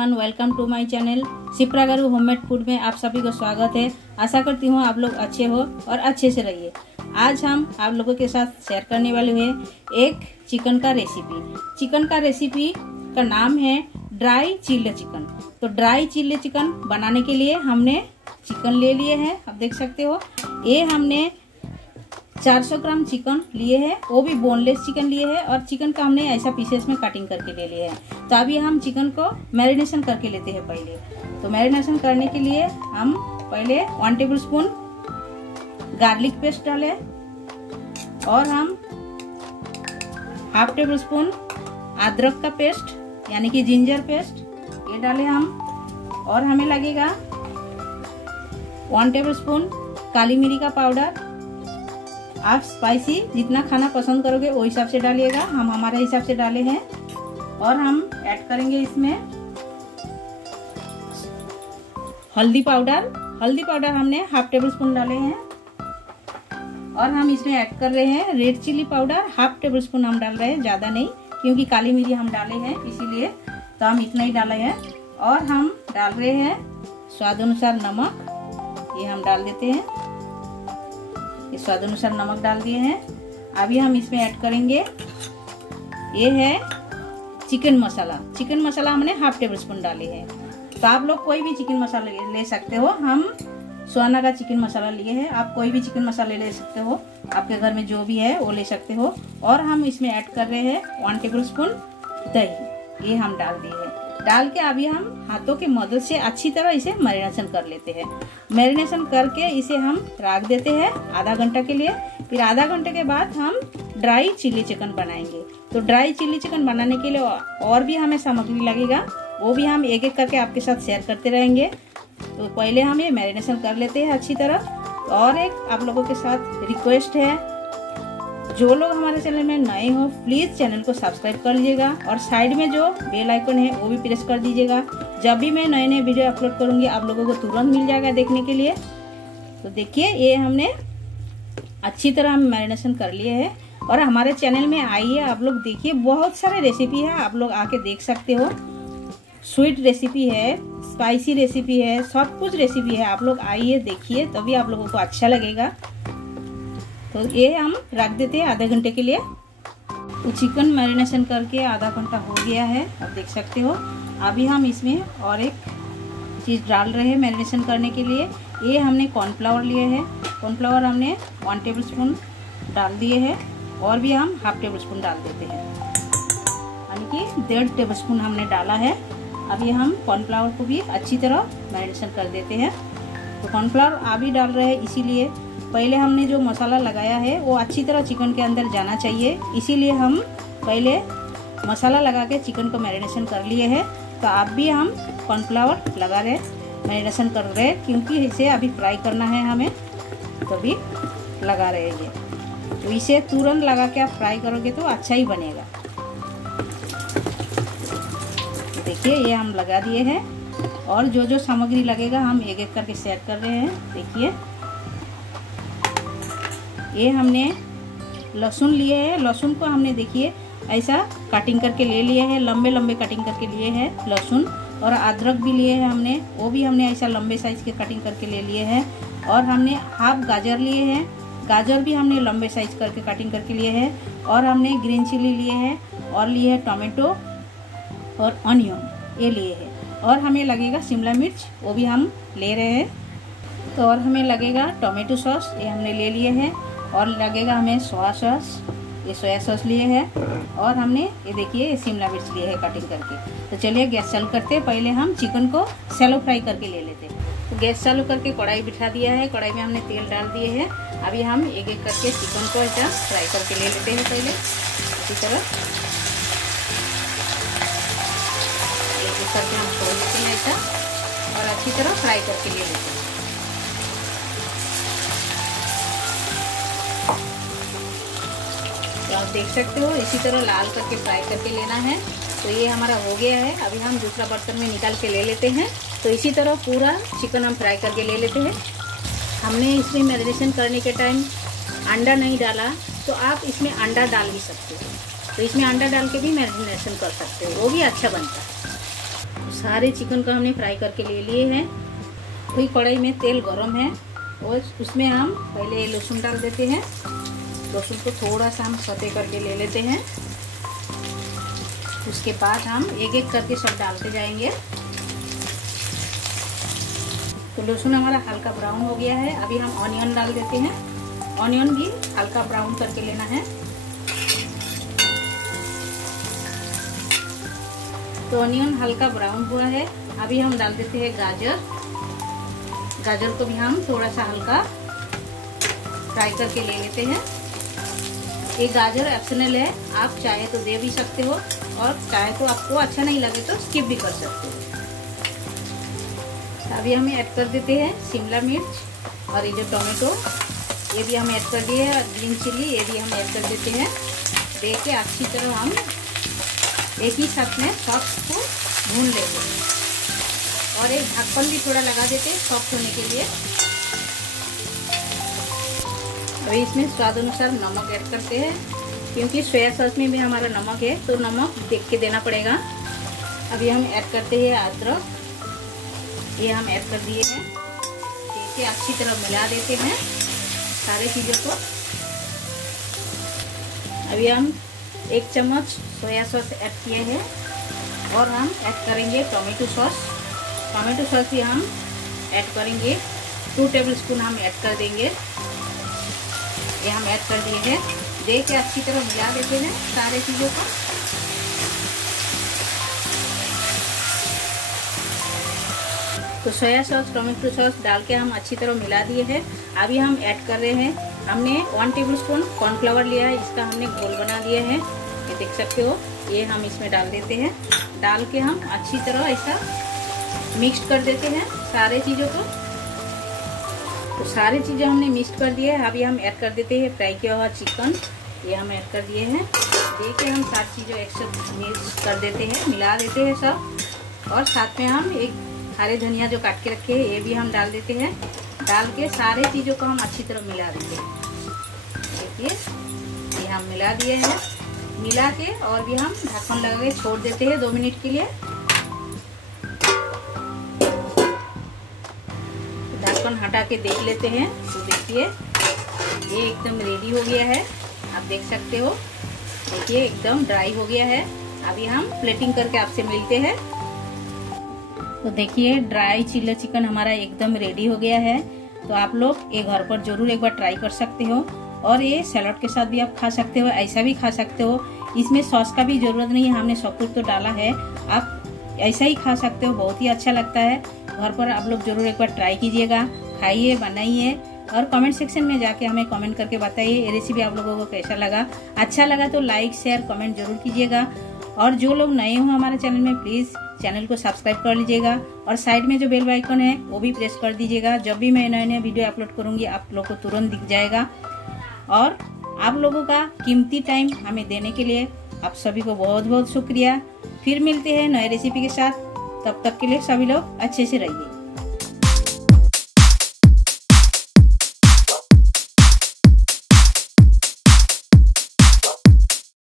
Everyone, welcome to my channel Shipra garu homemade food में आप सभी को स्वागत है। आशा करती हूँ आप लोग अच्छे हो और अच्छे से रहिए। आज हम आप लोगों के साथ शेयर करने वाले हैं एक चिकन का रेसिपी। चिकन का रेसिपी का नाम है ड्राई चिल्ली चिकन। तो ड्राई चिल्ली चिकन बनाने के लिए हमने चिकन ले लिए हैं। आप देख सकते हो ये हमने 400 ग्राम चिकन लिए हैं, वो भी बोनलेस चिकन लिए हैं और चिकन का हमने ऐसा पीसेस में कटिंग करके ले लिए हैं। तो अभी हम चिकन को मैरिनेशन करके लेते हैं पहले। तो मैरिनेशन करने के लिए हम पहले 1 टेबलस्पून गार्लिक पेस्ट डालें और हम हाफ टेबलस्पून अदरक का पेस्ट यानी कि जिंजर पेस्ट ये डालें हम। और हमें लगेगा 1 टेबलस्पून काली मिर्ची का पाउडर। आप स्पाइसी जितना खाना पसंद करोगे वो हिसाब से डालिएगा, हम हमारे हिसाब से डाले हैं। और हम ऐड करेंगे इसमें हल्दी पाउडर। हल्दी पाउडर हमने हाफ टेबल स्पून डाले हैं। और हम इसमें ऐड कर रहे हैं red chilli powder, half table spoon हम डाल रहे हैं, ज़्यादा नहीं, क्योंकि काली मिर्ची हम डाले हैं इसीलिए तो हम इतना ही डाले हैं। और हम डाल रहे हैं स्वाद अनुसार नमक, ये हम डाल देते हैं। इस स्वाद अनुसार नमक डाल दिए हैं। अभी हम इसमें ऐड करेंगे ये है चिकन मसाला। चिकन मसाला हमने हाफ टेबल स्पून डाले हैं। तो आप लोग कोई भी चिकन मसाला ले सकते हो। हम सोना का चिकन मसाला लिए हैं, आप कोई भी चिकन मसाले ले सकते हो, आपके घर में जो भी है वो ले सकते हो। और हम इसमें ऐड कर रहे हैं 1 टेबल स्पून दही, ये हम डाल दिए हैं। डाल के अभी हम हाथों की मदद से अच्छी तरह इसे मैरिनेशन कर लेते हैं। मैरिनेशन करके इसे हम रख देते हैं आधा घंटा के लिए। फिर आधा घंटे के बाद हम ड्राई चिल्ली चिकन बनाएंगे। तो ड्राई चिल्ली चिकन बनाने के लिए और भी हमें सामग्री लगेगा, वो भी हम एक एक करके आपके साथ शेयर करते रहेंगे। तो पहले हम ये मैरिनेशन कर लेते हैं अच्छी तरह। और एक आप लोगों के साथ रिक्वेस्ट है, जो लोग हमारे चैनल में नए हो प्लीज चैनल को सब्सक्राइब कर लीजिएगा और साइड में जो बेल आइकन है वो भी प्रेस कर दीजिएगा। जब भी मैं नए नए वीडियो अपलोड करूंगी आप लोगों को तुरंत मिल जाएगा देखने के लिए। तो देखिए ये हमने अच्छी तरह हम मैरिनेशन कर लिए है। और हमारे चैनल में आइए, आप लोग देखिए, बहुत सारे रेसिपी है, आप लोग आके देख सकते हो। स्वीट रेसिपी है, स्पाइसी रेसिपी है, सब कुछ रेसिपी है। आप लोग आइए देखिए, तभी आप लोगों को अच्छा लगेगा। तो ये हम रख देते हैं आधे घंटे के लिए। तो चिकन मैरिनेशन करके आधा घंटा हो गया है, आप देख सकते हो। अभी हम इसमें और एक चीज़ डाल रहे हैं मैरिनेशन करने के लिए। ये हमने कॉर्नफ्लावर लिए हैं। कॉर्नफ्लावर हमने 1 टेबल स्पून डाल दिए हैं और भी हम हाफ टेबल स्पून डाल देते हैं, यानी कि 1.5 टेबल स्पून हमने डाला है। अभी हम कॉर्नफ्लावर को भी अच्छी तरह मैरिनेशन कर देते हैं। तो कॉर्नफ्लावर अभी डाल रहे हैं इसीलिए पहले हमने जो मसाला लगाया है वो अच्छी तरह चिकन के अंदर जाना चाहिए, इसीलिए हम पहले मसाला लगा के चिकन को मैरिनेशन कर लिए हैं। तो अब भी हम कॉर्नफ्लावर लगा रहे, मैरिनेशन कर रहे हैं, क्योंकि इसे अभी फ्राई करना है हमें, तभी लगा रहे हैं ये। तो इसे तुरंत लगा के आप फ्राई करोगे तो अच्छा ही बनेगा। तो देखिए ये हम लगा दिए हैं और जो जो सामग्री लगेगा हम एक एक करके शेयर कर रहे हैं। देखिए ये हमने लहसुन लिए हैं। लहसुन को हमने देखिए ऐसा कटिंग करके ले लिए हैं, लंबे लंबे कटिंग करके लिए हैं लहसुन। और अदरक भी लिए हैं हमने, वो भी हमने ऐसा लंबे साइज के कटिंग करके ले लिए हैं। और हमने हाफ गाजर लिए हैं, गाजर भी हमने लंबे साइज करके कटिंग करके लिए हैं। और हमने ग्रीन चिल्ली लिए हैं और लिए हैं टोमेटो और ऑनियन ये लिए हैं। और हमें लगेगा शिमला मिर्च, वो भी हम ले रहे हैं। तो और हमें लगेगा टोमेटो सॉस, ये हमने ले लिए हैं। और लगेगा हमें सोया सॉस, ये सोया सॉस लिए हैं। और हमने ये देखिए शिमला मिर्च लिए है कटिंग करके। तो चलिए गैस चालू करते हैं। पहले हम चिकन को शैलो फ्राई करके ले लेते हैं। तो गैस चालू करके कढ़ाई बिठा दिया है, कढ़ाई में हमने तेल डाल दिए हैं। अभी हम एक एक करके चिकन को ऐसा फ्राई करके ले लेते हैं। पहले इसी तरह एक एक करके हम छोड़ लेते हैं ऐसा और अच्छी तरह फ्राई करके ले लेते हैं। तो आप देख सकते हो इसी तरह लाल करके फ्राई करके लेना है। तो ये हमारा हो गया है। अभी हम दूसरा बर्तन में निकाल के ले लेते हैं। तो इसी तरह पूरा चिकन हम फ्राई करके ले लेते हैं। हमने इसमें मैरिनेशन करने के टाइम अंडा नहीं डाला, तो आप इसमें अंडा डाल भी सकते हो। तो इसमें अंडा डाल के भी मैरिनेशन कर सकते हो, वो भी अच्छा बनता है। सारे चिकन को हमने फ्राई करके ले लिए हैं। वही कढ़ाई में तेल गरम है और उसमें हम पहले लहसुन डाल देते हैं। लहसुन को थोड़ा सा हम सौते करके ले लेते हैं। उसके बाद हम एक एक करके सब डालते जाएंगे। तो लहसुन हमारा हल्का ब्राउन हो गया है। अभी हम ऑनियन डाल देते हैं। ऑनियन भी हल्का ब्राउन करके लेना है। तो ऑनियन हल्का ब्राउन हुआ है। अभी हम डाल देते हैं गाजर। गाजर को भी हम थोड़ा सा हल्का फ्राई करके ले लेते हैं। ये गाजर ऑप्शनल है, आप चाहे तो दे भी सकते हो और चाहे तो आपको अच्छा नहीं लगे तो स्किप भी कर सकते हो। अभी हम ऐड कर देते हैं शिमला मिर्च और ये जो टोमेटो, ये भी हम ऐड कर दिए हैं। ग्रीन चिली ये भी हम ऐड कर देते हैं। दे के अच्छी तरह हम एक ही साथ में सॉस को भून लेंगे और एक ढक्कन भी थोड़ा लगा देते हैं सॉफ्ट होने के लिए। अभी इसमें स्वाद अनुसार नमक ऐड करते हैं, क्योंकि सोया सॉस में भी हमारा नमक है तो नमक देख के देना पड़ेगा। अभी हम ऐड करते हैं अदरक, ये हम ऐड कर दिए हैं। इसे अच्छी तरह मिला देते हैं सारे चीज़ों को। अभी हम 1 चम्मच सोया सॉस ऐड किए हैं और हम ऐड करेंगे टोमेटो सॉस। टोमेटो सॉस भी हम ऐड करेंगे 2 टेबलस्पून हम ऐड कर देंगे। ये हम ऐड कर दिए हैं। दे के अच्छी तरह मिला देते हैं सारे चीज़ों को। तो सोया सॉस टोमेटो सॉस डाल के हम अच्छी तरह मिला दिए हैं। अभी हम ऐड कर रहे हैं, हमने 1 टेबलस्पून कॉर्नफ्लावर लिया है, इसका हमने घोल बना दिया है, ये देख सकते हो। ये हम इसमें डाल देते हैं। डाल के हम अच्छी तरह ऐसा मिक्स कर देते हैं सारे चीज़ों को। तो सारी चीज़ें हमने मिक्स कर दिए है। अभी हम ऐड कर देते हैं फ्राई किया हुआ चिकन, ये हम ऐड कर दिए हैं। देखिए हम सारी चीज़ों एक साथ मिक्स कर देते हैं, मिला देते हैं सब। और साथ में हम एक हरे धनिया जो काट के रखे हैं ये भी हम डाल देते हैं। डाल के सारे चीज़ों को हम अच्छी तरह मिला देंगे। देखिए ये हम मिला दिए हैं। मिला के और भी हम ढक्कन लगा के छोड़ देते हैं 2 मिनट के लिए। ढक्कन हटा के देख लेते हैं। तो देखिए ये एकदम रेडी हो गया है, आप देख सकते हो। देखिए एकदम ड्राई हो गया है। अभी हम प्लेटिंग करके आपसे मिलते हैं। तो देखिए ड्राई चिली चिकन हमारा एकदम रेडी हो गया है। तो आप लोग ये घर पर जरूर एक बार ट्राई कर सकते हो और ये सैलड के साथ भी आप खा सकते हो, ऐसा भी खा सकते हो। इसमें सॉस का भी ज़रूरत नहीं है, हमने सब कुछ तो डाला है, आप ऐसा ही खा सकते हो। बहुत ही अच्छा लगता है। घर पर आप लोग जरूर एक बार ट्राई कीजिएगा, खाइए, बनाइए और कमेंट सेक्शन में जाके हमें कमेंट करके बताइए ये रेसिपी आप लोगों को कैसा लगा। अच्छा लगा तो लाइक शेयर कमेंट जरूर कीजिएगा। और जो लोग नए हो हमारे चैनल में प्लीज़ चैनल को सब्सक्राइब कर लीजिएगा और साइड में जो बेल आइकन है वो भी प्रेस कर दीजिएगा। जब भी मैं नए नए वीडियो अपलोड करूंगी आप लोग को तुरंत दिख जाएगा। और आप लोगों का कीमती टाइम हमें देने के लिए आप सभी को बहुत बहुत शुक्रिया। फिर मिलते हैं नए रेसिपी के साथ, तब तक के लिए सभी लोग अच्छे से रहिए।